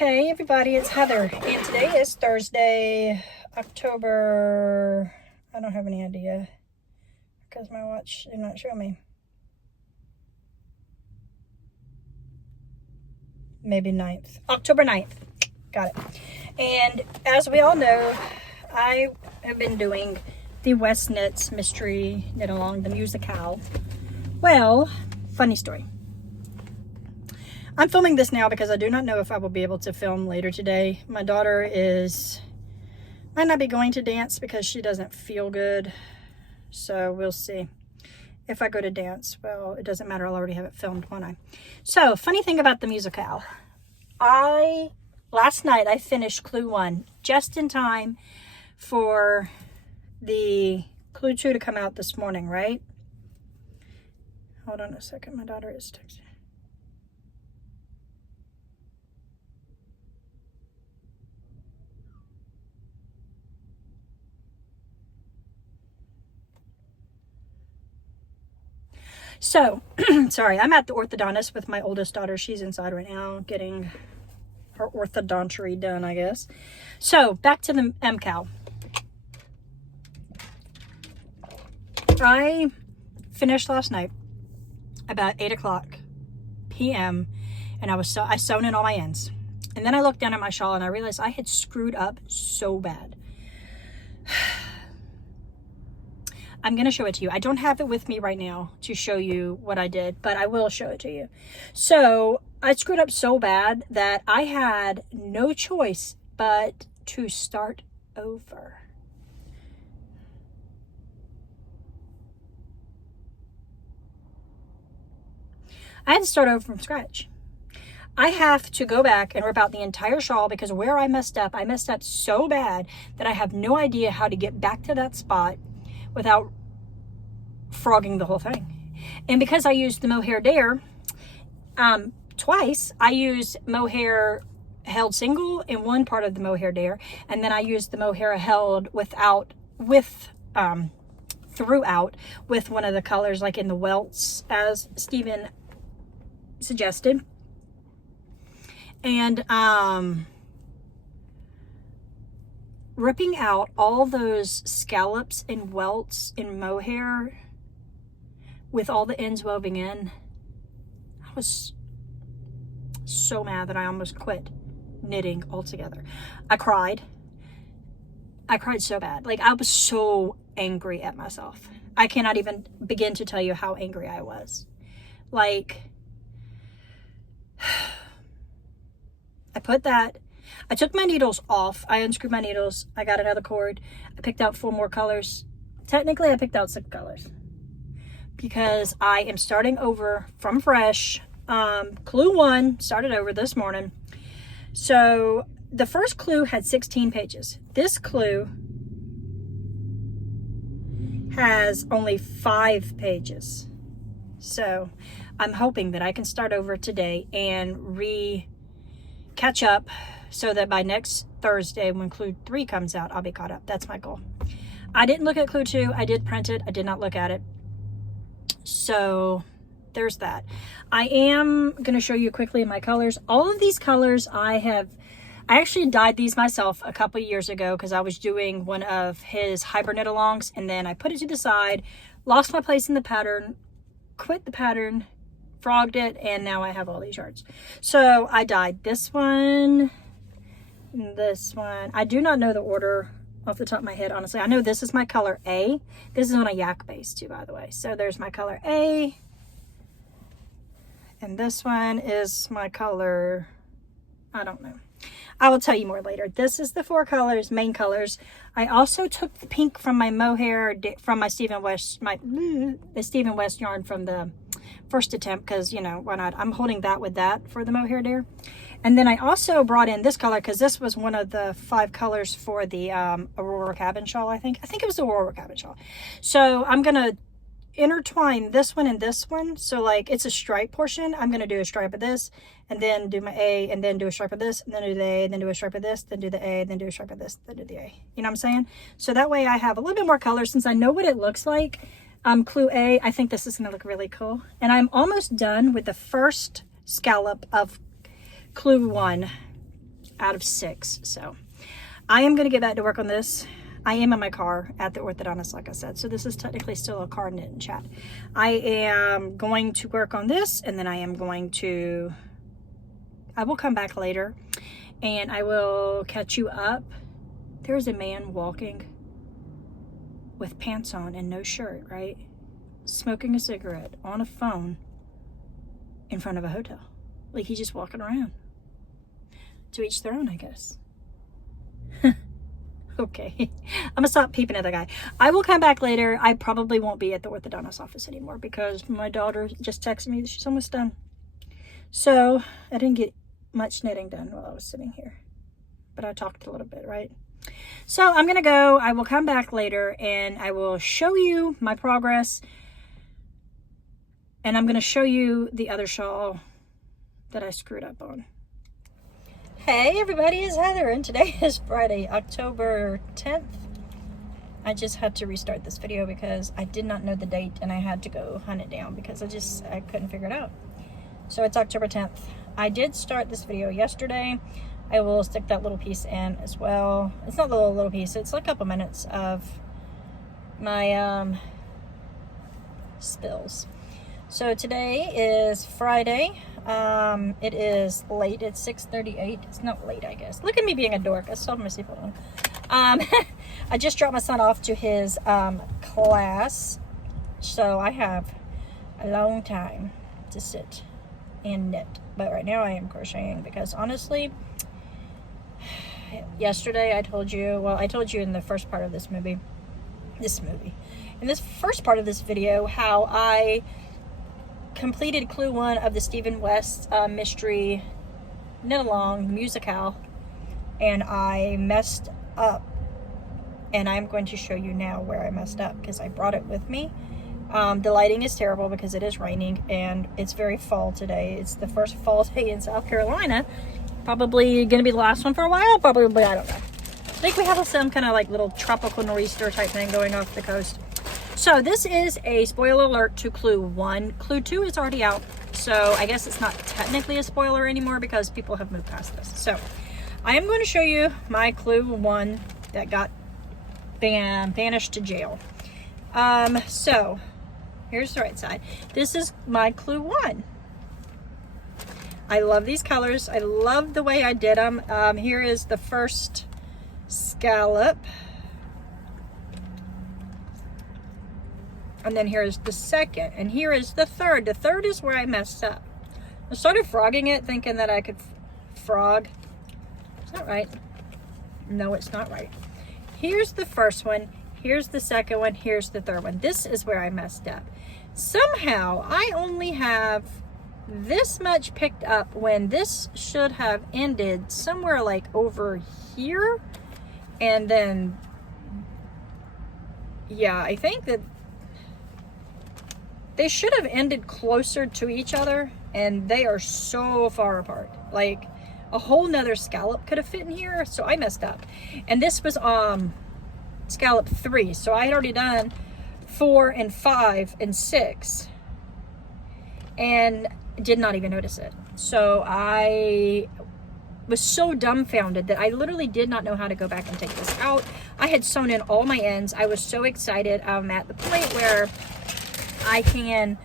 Hey everybody, it's Heather, and today is Thursday, October, I don't have any idea, because my watch did not show me. Maybe 9th, October 9th, got it. And as we all know, I have been doing the West Knits Mystery Knit Along, the musicale. Well, funny story. I'm filming this now because I do not know if I will be able to film later today. My daughter might not be going to dance because she doesn't feel good. So we'll see. If I go to dance, well, it doesn't matter. I'll already have it filmed, won't I? So, funny thing about the musicale. Last night I finished Clue 1 just in time for the Clue 2 to come out this morning, right? Hold on a second. My daughter is texting. So, sorry, I'm at the orthodontist with my oldest daughter. She's inside right now getting her orthodontury done, I guess. So, back to the MCAL. I finished last night about 8 o'clock p.m. and I sewn in all my ends. And then I looked down at my shawl and I realized I had screwed up so bad. I'm going to show it to you. I don't have it with me right now to show you what I did, but I will show it to you. So I screwed up so bad that I had no choice but to start over. I had to start over from scratch. I have to go back and rip out the entire shawl because where I messed up so bad that I have no idea how to get back to that spot without frogging the whole thing. And because I used the Mohair Dare twice, I used mohair held single in one part of the Mohair Dare, and then I used the mohair held throughout with one of the colors, like in the welts, as Stephen suggested. And ripping out all those scallops and welts in mohair with all the ends woven in, I was so mad that I almost quit knitting altogether. I cried so bad. Like, I was so angry at myself. I cannot even begin to tell you how angry I was. Like, I took my needles off. I unscrewed my needles. I got another cord. I picked out 4 more colors. Technically, I picked out 6 colors because I am starting over from fresh. Clue 1 started over this morning. So the first clue had 16 pages. This clue has only 5 pages. So I'm hoping that I can start over today and catch up so that by next Thursday when Clue 3 comes out, I'll be caught up. That's my goal. I didn't look at Clue 2. I did print it. I did not look at it. So there's that. I am going to show you quickly my colors. All of these colors I actually dyed these myself a couple years ago because I was doing one of his hybrid knit alongs, and then I put it to the side, lost my place in the pattern, quit the pattern, frogged it, and now I have all these yards. So I dyed this one, this one. I do not know the order off the top of my head, honestly. I know this is my color A. This is on a yak base too, by the way. So there's my color A, and this one is my color, I don't know. I will tell you more later. This is the 4 colors, main colors. I also took the pink from my mohair, from my Stephen West, the Stephen West yarn from the first attempt, because, you know, why not? I'm holding that with that for the Mohair Dare. And then I also brought in this color because this was one of the 5 colors for the Aurora Cabin Shawl, I think. I think it was the Aurora Cabin Shawl. So I'm going to intertwine this one and this one. So, like, it's a stripe portion. I'm going to do a stripe of this, and then do my A, and then do a stripe of this, and then do the A, and then do a stripe of this, then do the A, then do a stripe of this, then do the A. You know what I'm saying? So that way I have a little bit more color since I know what it looks like. Clue A, I think this is going to look really cool. And I'm almost done with the first scallop of Clue 1. out of 6. So I am going to get back to work on this. I am in my car at the orthodontist, like I said. So this is technically still a car knit and chat. I am going to work on this, and then I will come back later and I will catch you up. There's a man walking with pants on and no shirt, right? Smoking a cigarette on a phone in front of a hotel. Like, he's just walking around. To each their own, I guess. Okay. I'm gonna stop peeping at the guy. I will come back later. I probably won't be at the orthodontist office anymore because my daughter just texted me that she's almost done. So I didn't get much knitting done while I was sitting here, but I talked a little bit, right? So I'm gonna go. I will come back later and I will show you my progress, and I'm gonna show you the other shawl that I screwed up on. Hey everybody, it's Heather, and today is Friday, October 10th. I just had to restart this video because I did not know the date and I had to go hunt it down because I couldn't figure it out. So it's October 10th. I did start this video yesterday. I will stick that little piece in as well. It's not a little piece, it's a couple minutes of my spills. So today is Friday. It is late. It's 6:38. It's not late, I guess. Look at me being a dork. I still have my seatbelt on. I just dropped my son off to his class. So I have a long time to sit and knit. But right now I am crocheting because honestly, yesterday I told you in the first part of in this first part of this video, how I completed clue 1 of the Stephen West mystery knit along musicale, and I messed up, and I'm going to show you now where I messed up because I brought it with me. The lighting is terrible because it is raining and it's very fall today. It's the first fall day in South Carolina, probably gonna be the last one for a while, probably, I don't know. I think we have some kind of like little tropical nor'easter type thing going off the coast. So this is a spoiler alert to clue 1. Clue 2 is already out, so I guess it's not technically a spoiler anymore because people have moved past this. So I am going to show you my clue 1 that got banished to jail. So here's the right side. This is my clue 1. I love these colors. I love the way I did them. Here is the first scallop. And then here's the second, and here is the third. The third is where I messed up. I started frogging it, thinking that I could frog. Is that right? No, it's not right. Here's the first one, here's the second one, here's the third one. This is where I messed up. Somehow, I only have this much picked up when this should have ended somewhere like over here. And then, yeah, I think that they should have ended closer to each other, and they are so far apart. Like a whole nother scallop could have fit in here, so I messed up. And this was scallop 3, so I had already done 4 and 5 and 6 and did not even notice it. So I was so dumbfounded that I literally did not know how to go back and take this out. I had sewn in all my ends. I was so excited. I'm at the point where I can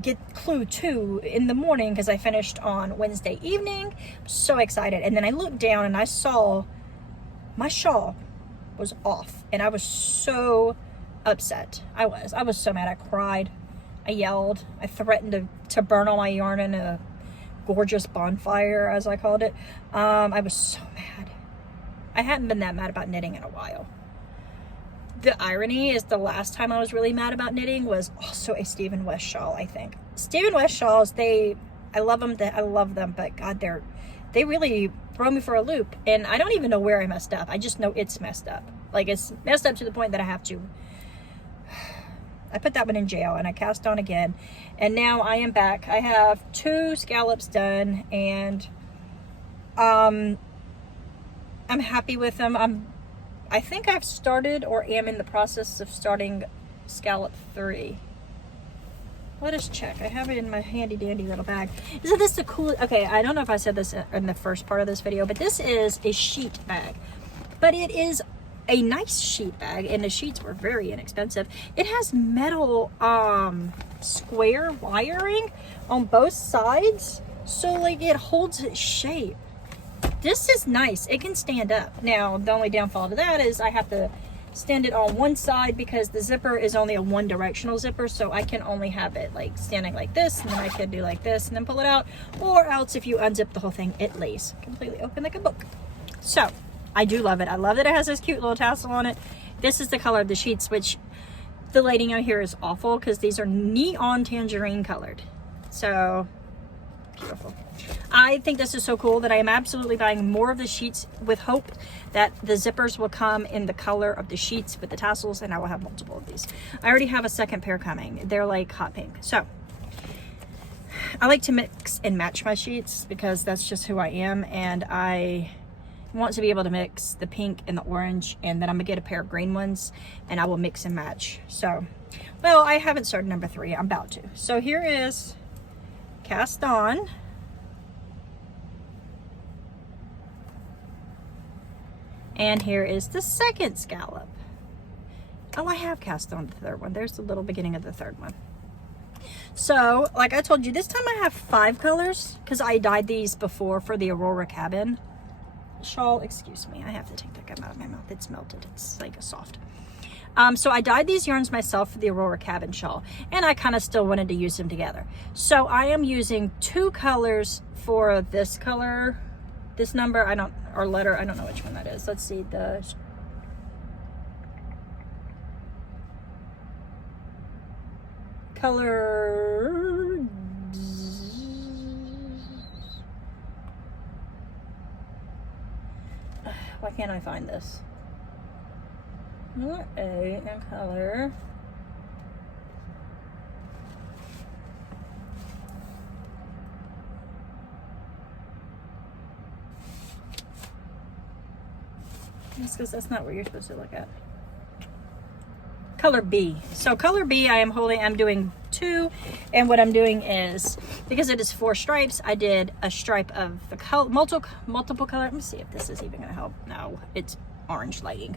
get clue 2 in the morning because I finished on Wednesday evening. So excited. And then I looked down and I saw my shawl was off, and I was so upset. I was so mad. I cried, I yelled, I threatened to burn all my yarn in a gorgeous bonfire, as I called it. I was so mad. I hadn't been that mad about knitting in a while. The irony is the last time I was really mad about knitting was also a Stephen West shawl, I think. Stephen West shawls, I love them, but God, they really throw me for a loop, and I don't even know where I messed up. I just know it's messed up. Like, it's messed up to the point that I have to. I put that one in jail, and I cast on again, and now I am back. I have 2 scallops done, and I'm happy with them. I think I've started or am in the process of starting scallop 3. let us check. I have it in my handy dandy little bag. Isn't this the coolest? Okay, I don't know if I said this in the first part of this video, but this is a sheet bag. But it is a nice sheet bag, and the sheets were very inexpensive. It has metal square wiring on both sides, so like it holds its shape. This is nice. It can stand up. Now, the only downfall to that is I have to stand it on one side because the zipper is only a one directional zipper, so I can only have it like standing like this, and then I could do like this and then pull it out, or else if you unzip the whole thing, it lays completely open like a book. So I do love it. I love that it has this cute little tassel on it. This is the color of the sheets, which the lighting out here is awful because these are neon tangerine colored. So beautiful. I think this is so cool that I am absolutely buying more of the sheets with hope that the zippers will come in the color of the sheets with the tassels, and I will have multiple of these. I already have a second pair coming. They're like hot pink. So I like to mix and match my sheets because that's just who I am, and I want to be able to mix the pink and the orange, and then I'm gonna get a pair of green ones and I will mix and match. So, well, I haven't started number 3. I'm about to. So here is Cast On. And here is the second scallop. Oh, I have cast on the third one. There's the little beginning of the third one. So, like I told you, this time I have 5 colors because I dyed these before for the Aurora Cabin shawl. Excuse me, I have to take that gum out of my mouth. It's melted. It's like a soft. So I dyed these yarns myself for the Aurora Cabin shawl, and I kind of still wanted to use them together. So I am using 2 colors for this color. This number, or letter, I don't know which one that is. Let's see, the color, why can't I find this? Letter A and color. Because that's not what you're supposed to look at. Color B. So color B, I'm doing 2, and what I'm doing is, because it is 4 stripes, I did a stripe of the multiple color. Let me see if this is even gonna help. No, it's orange lighting.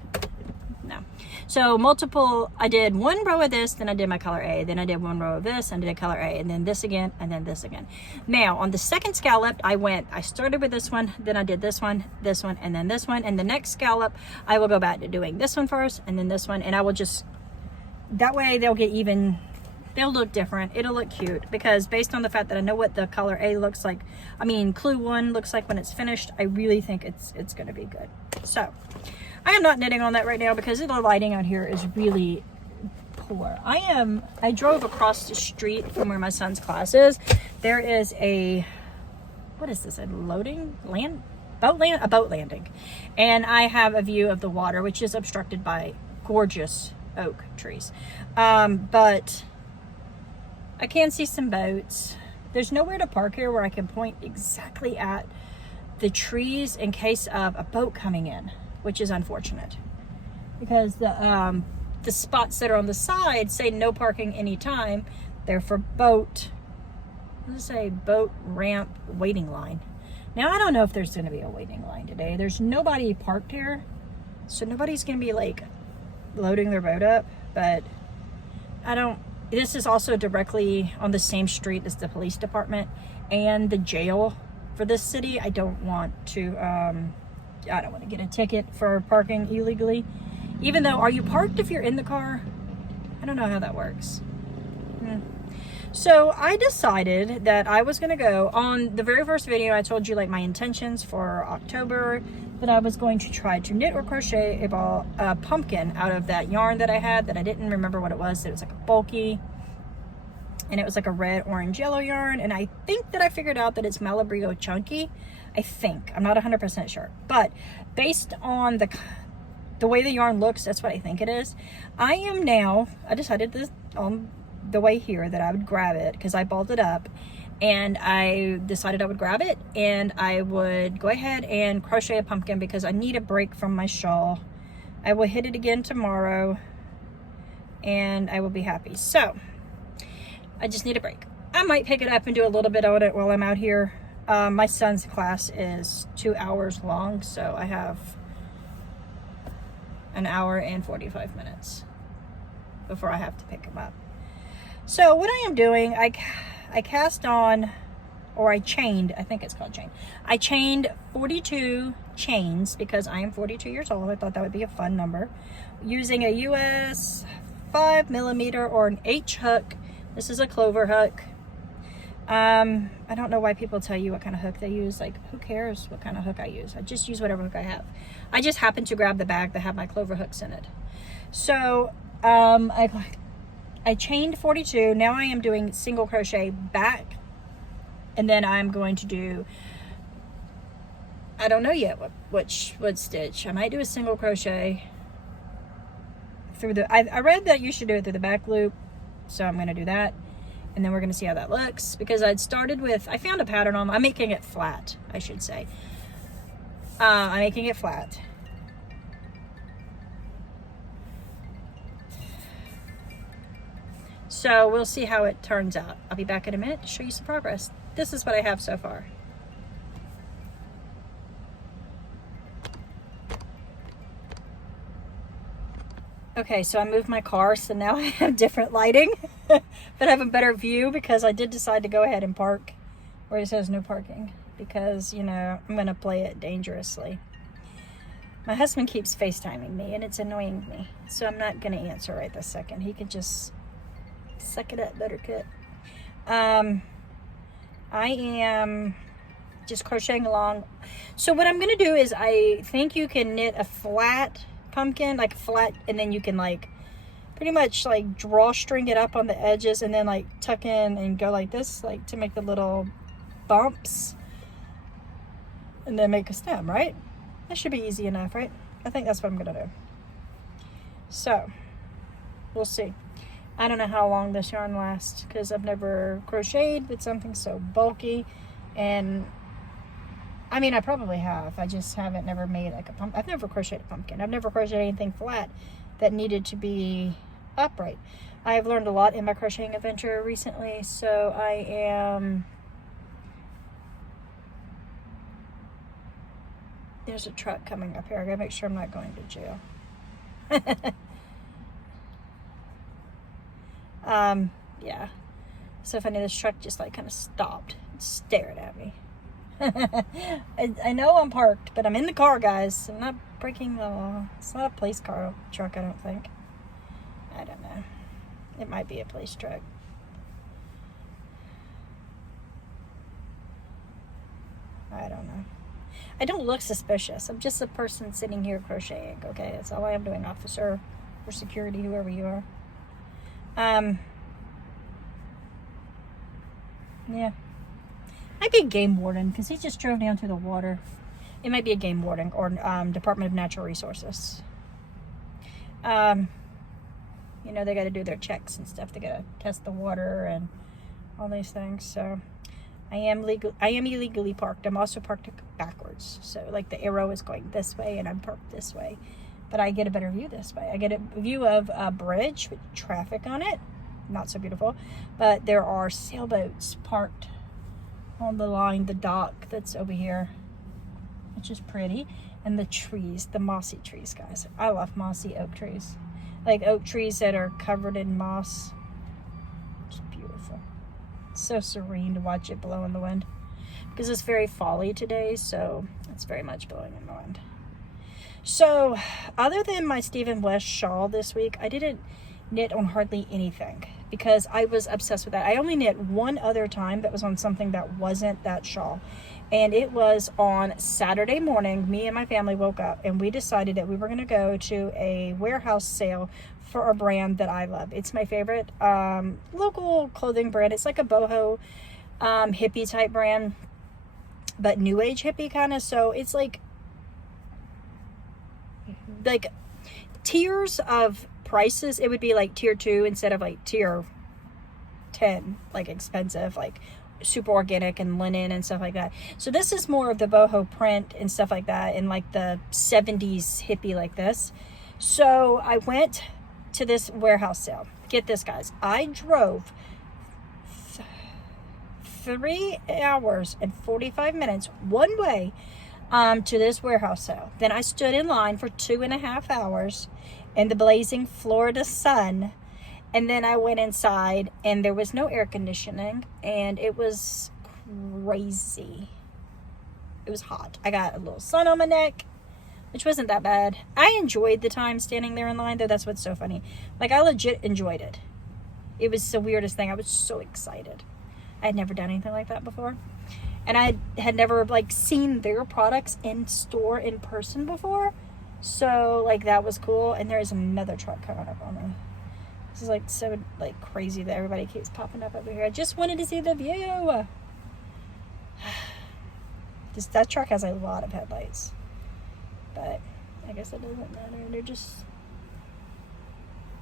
No. So multiple, I did 1 row of this, then I did my color A, then I did 1 row of this, and did color A, and then this again, and then this again. Now, on the second scallop, I started with this one, then I did this one, and then this one, and the next scallop, I will go back to doing this one first, and then this one, and I will just, that way they'll get even, they'll look different, it'll look cute, because based on the fact that I know what the color A looks like, I mean, Clue 1 looks like when it's finished, I really think it's gonna be good. So, I am not knitting on that right now because the lighting out here is really poor. I drove across the street from where my son's class is. There is a, what is this, a boat landing. And I have a view of the water, which is obstructed by gorgeous oak trees. But I can see some boats. There's nowhere to park here where I can point exactly at the trees in case of a boat coming in, which is unfortunate because the spots that are on the side say no parking anytime. They're for boat, let's say boat ramp waiting line. Now I don't know if there's going to be a waiting line today. There's nobody parked here, so nobody's going to be like loading their boat up, but this is also directly on the same street as the police department and the jail for this city. I don't want to get a ticket for parking illegally. Even though, are you parked if you're in the car? I don't know how that works. So I decided that I was going to go, on the very first video I told you like my intentions for October, that I was going to try to knit or crochet a pumpkin out of that yarn that I had that I didn't remember what it was. It was like a bulky, and it was like a red, orange, yellow yarn, and I think that I figured out that it's Malabrio Chunky. I think. I'm not 100% sure. But based on the way the yarn looks, that's what I think it is. I decided this on the way here that I would grab it because I balled it up, and I decided I would grab it and I would go ahead and crochet a pumpkin because I need a break from my shawl. I will hit it again tomorrow and I will be happy. So I just need a break. I might pick it up and do a little bit on it while I'm out here. My son's class is 2 hours long, so I have an hour and 45 minutes before I have to pick him up. So what I am doing, I cast on, or I chained, I think it's called chain. I chained 42 chains because I am 42 years old. I thought that would be a fun number. Using a US 5mm or an H hook. This is a clover hook. I don't know why people tell you what kind of hook they use. Like, who cares what kind of hook I use? I just use whatever hook I have. I just happen to grab the bag that have my clover hooks in it. So, I chained 42. Now I am doing single crochet back. And then I'm going to do, I don't know yet what stitch. I might do a single crochet through the, I read that you should do it through the back loop. So I'm going to do that. And then we're going to see how that looks, because I'd started with, I found a pattern on, I'm making it flat, I should say. I'm making it flat. So we'll see how it turns out. I'll be back in a minute to show you some progress. This is what I have so far. Okay, so I moved my car, so now I have different lighting, but I have a better view because I did decide to go ahead and park where it says no parking, because, you know, I'm going to play it dangerously. My husband keeps FaceTiming me, and it's annoying me, so I'm not going to answer right this second. He can just suck it up, buttercup. I am just crocheting along. So what I'm going to do is, I think you can knit a flat pumpkin, like flat, and then you can like pretty much like drawstring it up on the edges and then like tuck in and go like this, like to make the little bumps, and then make a stem, right? That should be easy enough, right? I think that's what I'm gonna do. So we'll see. I don't know how long this yarn lasts because I've never crocheted with something so bulky, and I mean, I probably have. I just haven't never made like a pumpkin. I've never crocheted a pumpkin. I've never crocheted anything flat that needed to be upright. I have learned a lot in my crocheting adventure recently, so I am... There's a truck coming up here. I gotta make sure I'm not going to jail. Yeah. So funny, this truck just like kind of stopped and stared at me. I know I'm parked, but I'm in the car, guys. I'm not breaking the law. It's not a police car truck, I don't think. I don't know. It might be a police truck. I don't know. I don't look suspicious. I'm just a person sitting here crocheting, okay? That's all I am doing, officer or security, whoever you are. Yeah. Might be a game warden because he just drove down to the water. It might be a game warden or Department of Natural Resources. You know, they got to do their checks and stuff. They got to test the water and all these things. So I am illegally parked. I'm also parked backwards. So like the arrow is going this way and I'm parked this way. But I get a better view this way. I get a view of a bridge with traffic on it. Not so beautiful. But there are sailboats parked on the line, the dock that's over here, which is pretty. And the trees, the mossy trees, guys. I love mossy oak trees. Like oak trees that are covered in moss. It's beautiful. It's so serene to watch it blow in the wind. Because it's very fally today, so it's very much blowing in the wind. So, other than my Stephen West shawl this week, I didn't knit on hardly anything because I was obsessed with that. I only knit one other time that was on something that wasn't that shawl, and it was on Saturday morning. Me and my family woke up and we decided that we were going to go to a warehouse sale for a brand that I love. It's my favorite local clothing brand. It's like a boho hippie type brand, but new age hippie kind of. So it's like tiers of prices. It would be like tier 2 instead of like tier 10, like expensive, like super organic and linen and stuff like that. So this is more of the boho print and stuff like that, and like the 70s hippie like this. So I went to this warehouse sale. Get this, guys. I drove 3 hours and 45 minutes one way to this warehouse sale. Then I stood in line for 2.5 hours in the blazing Florida sun. And then I went inside and there was no air conditioning and it was crazy. It was hot. I got a little sun on my neck, which wasn't that bad. I enjoyed the time standing there in line, though. That's what's so funny. Like, I legit enjoyed it. It was the weirdest thing. I was so excited. I had never done anything like that before. And I had never, like, seen their products in store in person before. So, like, that was cool. And there is another truck coming up on me. This is, like, so, like, crazy that everybody keeps popping up over here. I just wanted to see the view. That truck has a lot of headlights. But I guess it doesn't matter. They're just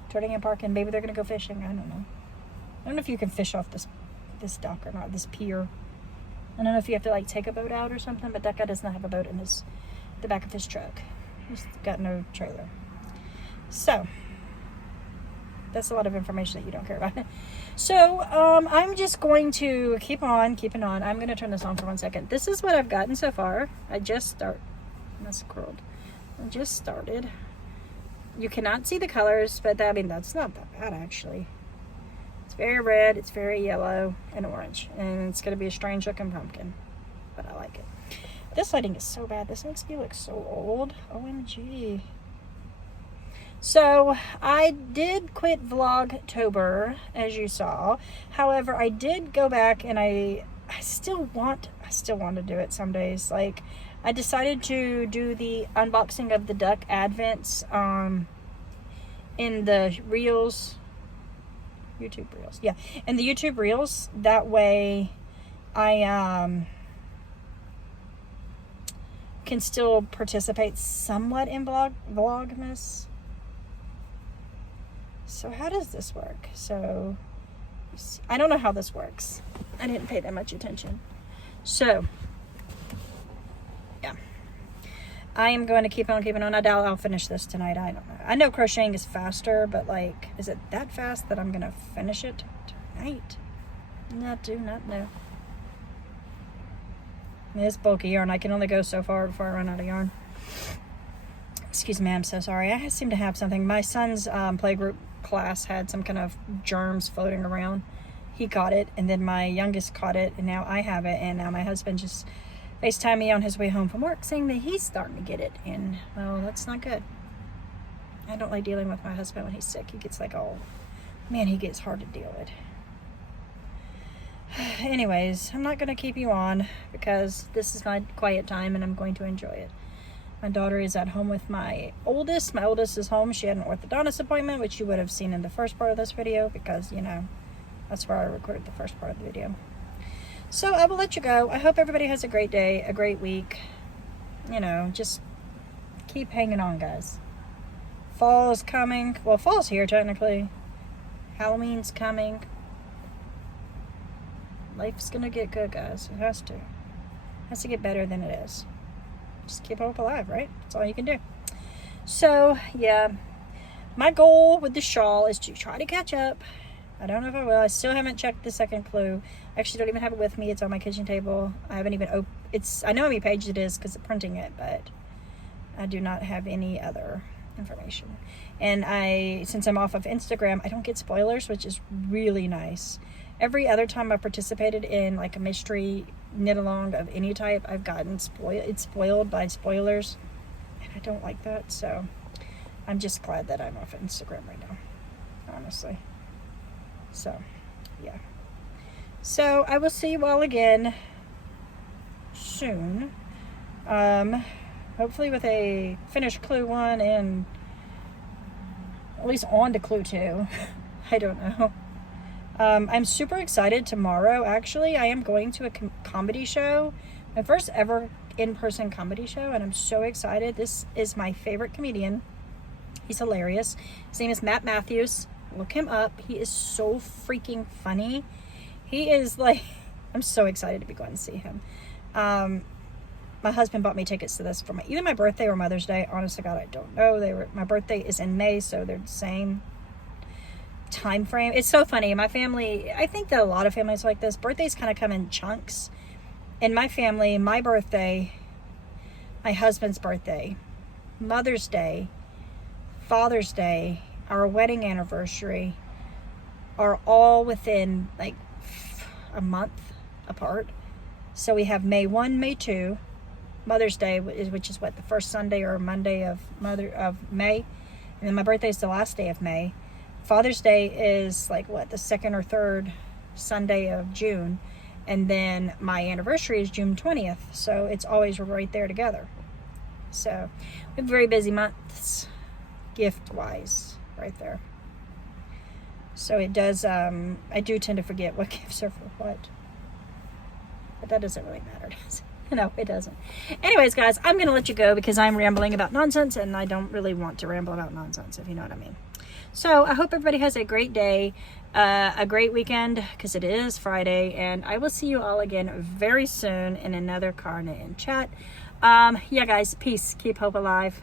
turning and parking. Maybe they're going to go fishing. I don't know. I don't know if you can fish off this dock or not, this pier. I don't know if you have to, like, take a boat out or something, but that guy does not have a boat in the back of his truck. He's got no trailer. So, that's a lot of information that you don't care about. So, I'm just going to keep on keeping on. I'm going to turn this on for 1 second. This is what I've gotten so far. I just started. You cannot see the colors, but that's not that bad, actually. It's very red, it's very yellow, and orange. And it's going to be a strange looking pumpkin. But I like it. This lighting is so bad. This makes me look so old. OMG. So, I did quit Vlogtober, as you saw. However, I did go back and I still want to do it some days. Like, I decided to do the unboxing of the Duck Advents in the Reels. YouTube Reels. Yeah, in the YouTube Reels. That way, I can still participate somewhat in Vlogmas. So how does this work? So I don't know how this works. I didn't pay that much attention. So yeah, I am going to keep on keeping on. I doubt I'll finish this tonight. I don't know. I know crocheting is faster, but, like, is it that fast that I'm going to finish it tonight? Do not know. It's bulky yarn. I can only go so far before I run out of yarn. Excuse me, I'm so sorry. I seem to have something. My son's playgroup class had some kind of germs floating around. He caught it, and then my youngest caught it, and now I have it, and now my husband just FaceTimed me on his way home from work saying that he's starting to get it, and, well, that's not good. I don't like dealing with my husband when he's sick. He gets, like, he gets hard to deal with. Anyways, I'm not going to keep you on because this is my quiet time, and I'm going to enjoy it. My daughter is at home with my oldest. My oldest is home. She had an orthodontist appointment, which you would have seen in the first part of this video because, that's where I recorded the first part of the video. So I will let you go. I hope everybody has a great day, a great week. Just keep hanging on, guys. Fall is coming. Well, fall's here, technically. Halloween's coming. Life's gonna get good, guys. It has to. It has to get better than it is. Just keep hope alive, right? That's all you can do. So, yeah. My goal with the shawl is to try to catch up. I don't know if I will. I still haven't checked the second clue. I actually don't even have it with me. It's on my kitchen table. I haven't even opened it. I know how many pages it is because I'm printing it, but I do not have any other information. And since I'm off of Instagram, I don't get spoilers, which is really nice. Every other time I participated in, like, a mystery knit along of any type, I've gotten spoiled by spoilers, and I don't like that. So I'm just glad that I'm off Instagram right now, honestly. So yeah, so I will see you all again soon, hopefully with a finished clue 1 and at least on to clue 2. I don't know. I'm super excited. Tomorrow, actually, I am going to a comedy show. My first ever in-person comedy show, and I'm so excited. This is my favorite comedian. He's hilarious. His name is Matt Matthews. Look him up. He is so freaking funny. He is, like, I'm so excited to be going to see him. My husband bought me tickets to this for either my birthday or Mother's Day. Honest to God, I don't know. My birthday is in May, so they're the same. time frame. It's so funny. My family, I think that a lot of families are like this. Birthdays kind of come in chunks. In my family, my birthday, my husband's birthday, Mother's Day, Father's Day, our wedding anniversary are all within like a month apart. So we have May 1, May 2, Mother's Day, which is what, the first Sunday or Monday of May, and then my birthday is the last day of May. Father's Day is like what, the second or third Sunday of June, and then my anniversary is June 20th. So it's always right there together. So we have very busy months, gift-wise, right there. So it does, I do tend to forget what gifts are for what. But that doesn't really matter, does it? No, it doesn't. Anyways, guys, I'm going to let you go because I'm rambling about nonsense, and I don't really want to ramble about nonsense, if you know what I mean. So I hope everybody has a great day, a great weekend, because it is Friday, and I will see you all again very soon in another Car Knit and Chat. Yeah, guys, peace. Keep hope alive.